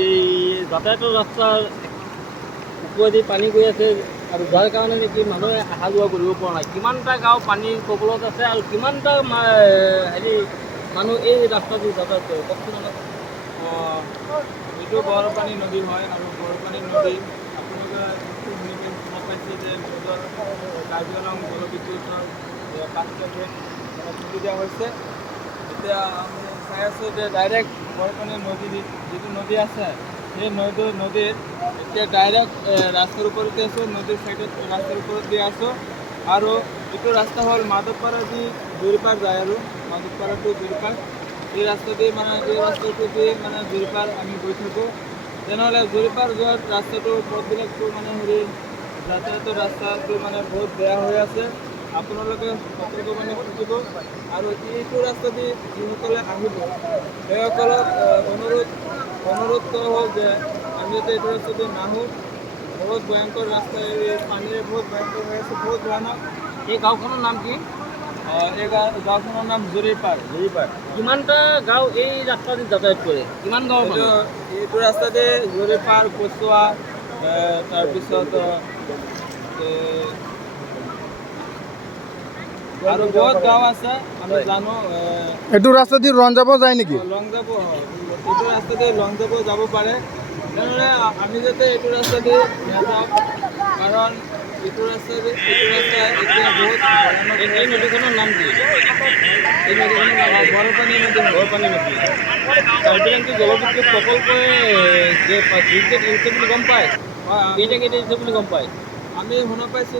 এই যাতায়াতৰ ৰাস্তাৰ ওপৰেদি পানী গৈ আছে আৰু যাৰ কাৰণে নেকি মানুহে অহা যোৱা কৰিব পৰা নাই। কিমানটা গাঁও পানীৰ কবলত আছে আৰু কিমানটা হেৰি মানুহ এই ৰাস্তাদি যাতায়াত কৰে কওকচোন অলপ। এইটো বৰপানী নদী হয় আৰু বৰপানী নদী আপোনালোকে শুনি পাইছে যে নিজৰ কাৰ্বি আংলং জলবিদ্যুতৰ 5 কেন্দ্ৰত খুলি দিয়া হৈছে। এতিয়া আমি চাই আছোঁ যে ডাইৰেক্ট বৰপানী নদী যিটো নদী আছে সেই নদীৰ এতিয়া ডাইৰেক্ট ৰাস্তাৰ ওপৰতে আছোঁ, নদীৰ চাইডত ৰাস্তাৰ ওপৰত দি আছোঁ। আৰু এইটো ৰাস্তা হ'ল মাধৱপাৰা দি জুৰিপাৰ যায় আৰু মাধৱপাৰা টু জুৰিপাৰ এই ৰাস্তাটোৱে মানে জুৰিপাৰ আমি গৈ থাকোঁ। তেনেহ'লে জুৰিপাৰ যোৱাৰ ৰাস্তাটো পথবিলাকটো মানে যাতায়াতৰ ৰাস্তাটো মানে বহুত বেয়া হৈ আছে। আপোনালোকে সতৰ্ক মানে থাকিব আৰু এইটো ৰাস্তা দি যিসকলে আহিব সেইসকলক অনুৰোধ কৰা হ'ল যে আমি যাতে এইটো ৰাস্তা দি নাহোঁ। বহুত ভয়ংকৰ ৰাস্তা, এই পানীৰে বহুত ভয়ংকৰ হৈ আছে, বহুত ভয়ানক। এই গাঁওখনৰ নাম কি? এই গাঁওখনৰ নাম জুৰিপাৰ। কিমানটা গাঁও এই ৰাস্তাদি যাতায়াত কৰে? কিমান গাঁৱৰ মানুহ? এইটো ৰাস্তাতে জুৰিপাৰ, কচুৱা, তাৰপিছত আৰু বহুত গাঁও আছে আমি জানো। এইটো ৰাস্তা দি ৰন যাব যায় নেকি? লং যাব, এইটো ৰাস্তা দি লং যাব পাৰে। তেনেহ'লে আমি যাতে এইটো ৰাস্তা দি নাযাওঁ, কাৰণ এইটো ৰাস্তা এতিয়া বহুত এই নদীখনৰ নাম কি? এই নদীখনৰ নাম বৰপানী নদী। বৰপানী নদী। কাৰ্বি আংলং জলবিদ্যুৎ প্ৰকল্পই যে ব্ৰিজত এৰিছে বুলি গম পায়? হয়, কেইটা এৰিছে বুলি গম পায়? আমি শুনা পাইছোঁ